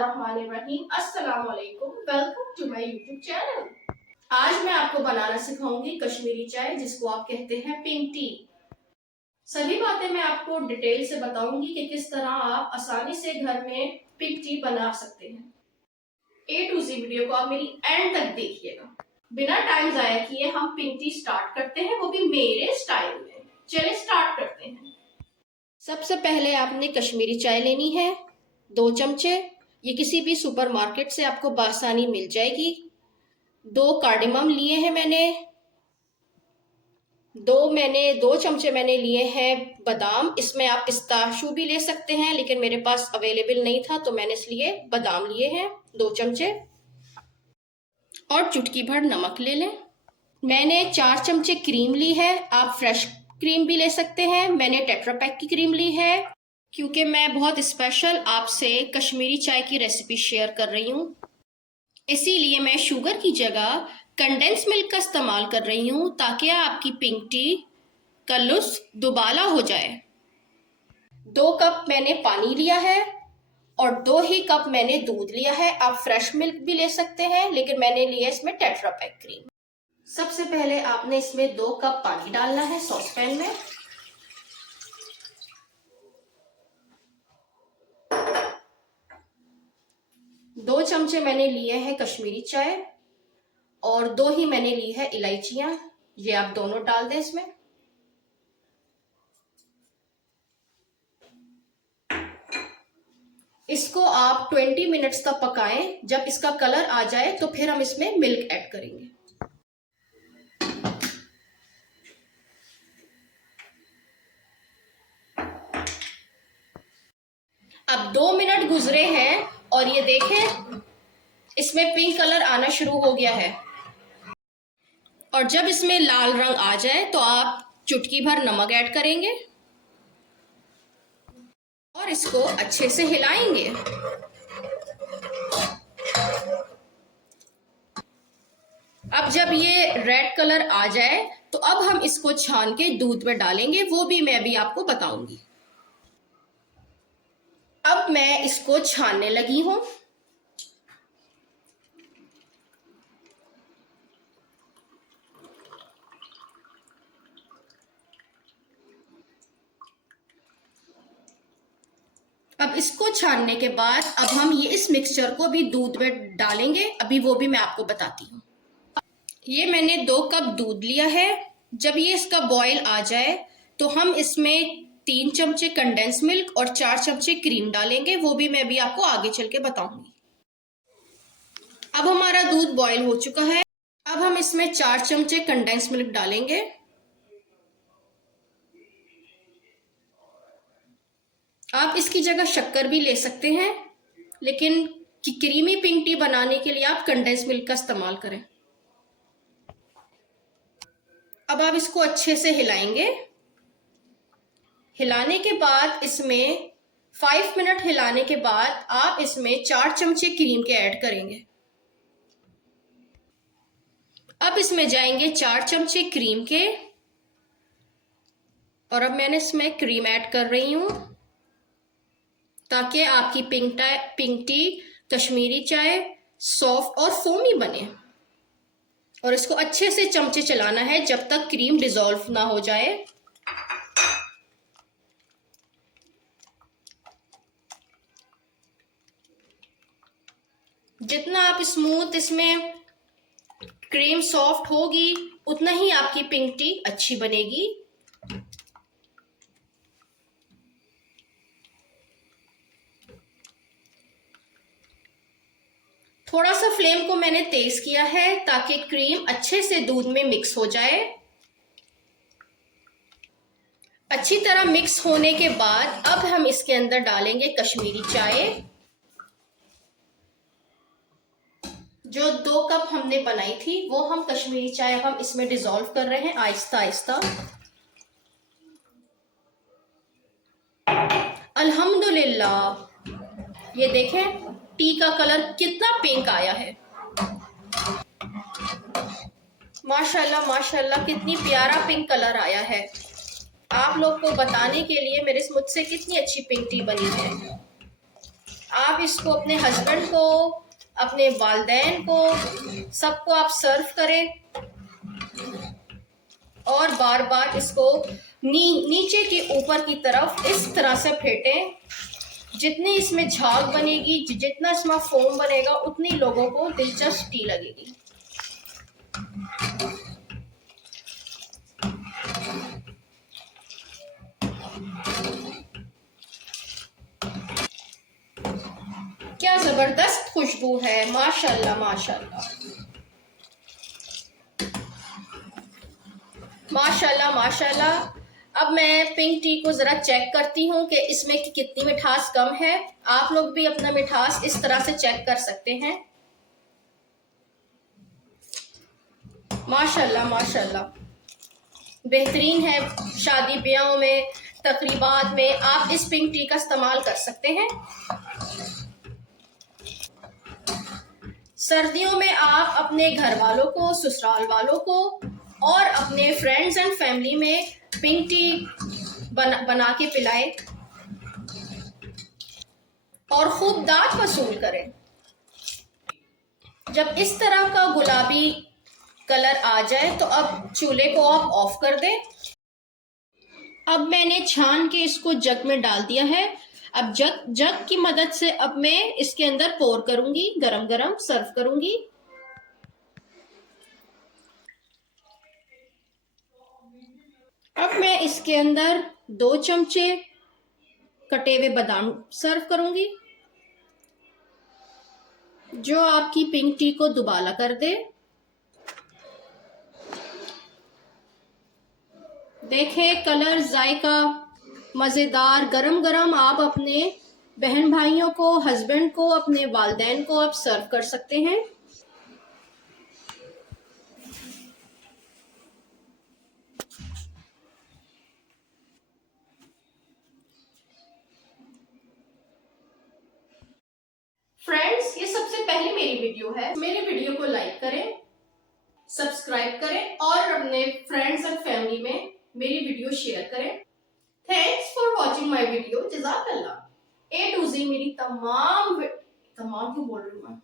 बिस्मिल्लाहिर्रहमानिर्रहीम। अस्सलाम वालेकुम। Welcome to my YouTube channel. आज मैं आपको बनाना सिखाऊंगी कश्मीरी चाय, जिसको आप कहते हैं पिंक टी। सभी बातें मैं आपको डिटेल से बताऊंगी कि किस तरह आप आसानी से घर में पिंक टी बना सकते हैं। ए टू जी वीडियो को आप मेरी एंड तक देखिएगा। बिना टाइम जाया किए हम पिंक टी स्टार्ट करते हैं, वो भी मेरे स्टाइल में। चलिए स्टार्ट करते हैं। सबसे पहले आपने कश्मीरी चाय लेनी है, 2 चमचे। ये किसी भी सुपरमार्केट से आपको बासानी मिल जाएगी। 2 कार्डेमम लिए हैं मैंने। 2 चमचे मैंने लिए हैं बादाम। इसमें आप पिस्ताशू भी ले सकते हैं, लेकिन मेरे पास अवेलेबल नहीं था तो मैंने इसलिए बादाम लिए हैं 2 चमचे। और चुटकी भर नमक ले लें। मैंने 4 चमचे क्रीम ली है। आप फ्रेश क्रीम भी ले सकते हैं। मैंने टेट्रा पैक की क्रीम ली है, क्योंकि मैं बहुत स्पेशल आपसे कश्मीरी चाय की रेसिपी शेयर कर रही हूँ, इसीलिए मैं शुगर की जगह कंडेंस मिल्क का इस्तेमाल कर रही हूँ, ताकि आपकी पिंक टी का लुत्फ दुबाला हो जाए। 2 कप मैंने पानी लिया है और 2 ही कप मैंने दूध लिया है। आप फ्रेश मिल्क भी ले सकते हैं, लेकिन मैंने लिया इसमें टेट्रा पैक क्रीम। सबसे पहले आपने इसमें 2 कप पानी डालना है सॉसपैन में। दो चमचे मैंने लिए हैं कश्मीरी चाय और 2 ही मैंने ली है इलायचियां। ये आप दोनों डाल दें इसमें। इसको आप 20 मिनट्स तक पकाएं। जब इसका कलर आ जाए तो फिर हम इसमें मिल्क ऐड करेंगे। अब 2 मिनट गुजरे हैं और ये देखें, इसमें पिंक कलर आना शुरू हो गया है। और जब इसमें लाल रंग आ जाए तो आप चुटकी भर नमक ऐड करेंगे और इसको अच्छे से हिलाएंगे। अब जब ये रेड कलर आ जाए तो अब हम इसको छान के दूध में डालेंगे, वो भी मैं अभी आपको बताऊंगी। अब मैं इसको छानने लगी हूं। अब इसको छानने के बाद अब हम ये इस मिक्सचर को भी दूध में डालेंगे, अभी वो भी मैं आपको बताती हूँ। ये मैंने 2 कप दूध लिया है। जब ये इसका बॉयल आ जाए तो हम इसमें 3 चमचे कंडेंस मिल्क और 4 चमचे क्रीम डालेंगे, वो भी मैं भी आपको आगे चल के बताऊंगी। अब हमारा दूध बॉयल हो चुका है। अब हम इसमें 4 चमचे कंडेंस मिल्क डालेंगे। आप इसकी जगह शक्कर भी ले सकते हैं, लेकिन क्रीमी पिंक टी बनाने के लिए आप कंडेंस मिल्क का इस्तेमाल करें। अब आप इसको अच्छे से हिलाएंगे। हिलाने के बाद इसमें 5 मिनट हिलाने के बाद आप इसमें 4 चमचे क्रीम के ऐड करेंगे। अब इसमें जाएंगे 4 चमचे क्रीम के और अब मैंने इसमें क्रीम ऐड कर रही हूं, ताकि आपकी पिंक टी कश्मीरी चाय सॉफ्ट और फोमी बने। और इसको अच्छे से चमचे चलाना है जब तक क्रीम डिसॉल्व ना हो जाए। जितना आप स्मूथ इसमें क्रीम सॉफ्ट होगी, उतना ही आपकी पिंक टी अच्छी बनेगी। थोड़ा सा फ्लेम को मैंने तेज किया है ताकि क्रीम अच्छे से दूध में मिक्स हो जाए। अच्छी तरह मिक्स होने के बाद अब हम इसके अंदर डालेंगे कश्मीरी चाय। जो 2 कप हमने बनाई थी वो हम कश्मीरी चाय हम इसमें डिसॉल्व कर रहे हैं आहिस्ता आहिस्ता। अल्हम्दुलिल्लाह, ये देखें टी का कलर कितना पिंक आया है। माशाल्लाह माशाल्लाह, कितनी प्यारा पिंक कलर आया है। आप लोग को बताने के लिए मुझसे कितनी अच्छी पिंक टी बनी है। आप इसको अपने हस्बैंड को, अपने वालिदैन को, सबको आप सर्व करें और बार बार इसको नीचे के ऊपर की तरफ इस तरह से फेंटें। जितनी इसमें झाग बनेगी, जितना इसमें फोम बनेगा, उतनी लोगों को दिलचस्पी लगेगी। क्या जबरदस्त खुशबू है, माशाल्लाह माशाल्लाह माशाल्लाह माशाल्लाह। अब मैं पिंक टी को ज़रा चेक करती हूँ कि इसमें कितनी मिठास कम है। आप लोग भी अपना मिठास इस तरह से चेक कर सकते हैं। माशाल्लाह माशाल्लाह बेहतरीन है। शादी ब्याहों में, तकरीबात में आप इस पिंक टी का इस्तेमाल कर सकते हैं। सर्दियों में आप अपने घर वालों को, ससुराल वालों को और अपने फ्रेंड्स एंड फैमिली में पिंक टी बना के पिलाएं और खूब दांत वसूल करें। जब इस तरह का गुलाबी कलर आ जाए तो अब चूल्हे को आप ऑफ कर दें। अब मैंने छान के इसको जग में डाल दिया है। अब जग की मदद से अब मैं इसके अंदर पोर करूंगी, गरम गरम सर्व करूंगी। अब मैं इसके अंदर 2 चमचे कटे हुए बादाम सर्व करूंगी, जो आपकी पिंक टी को दुबाला कर दे। देखें कलर, जायका मज़ेदार। गरम गरम आप अपने बहन भाइयों को, हस्बैंड को, अपने वालिदैन को आप सर्व कर सकते हैं। फ्रेंड्स, ये सबसे पहली मेरी वीडियो है। मेरी वीडियो को लाइक करें, सब्सक्राइब करें और अपने फ्रेंड्स एंड फैमिली में मेरी वीडियो शेयर करें। Thanks for watching my video. जज़ाकल्लाह। A to Z मेरी तमाम क्यों बोल रही हूँ मैं।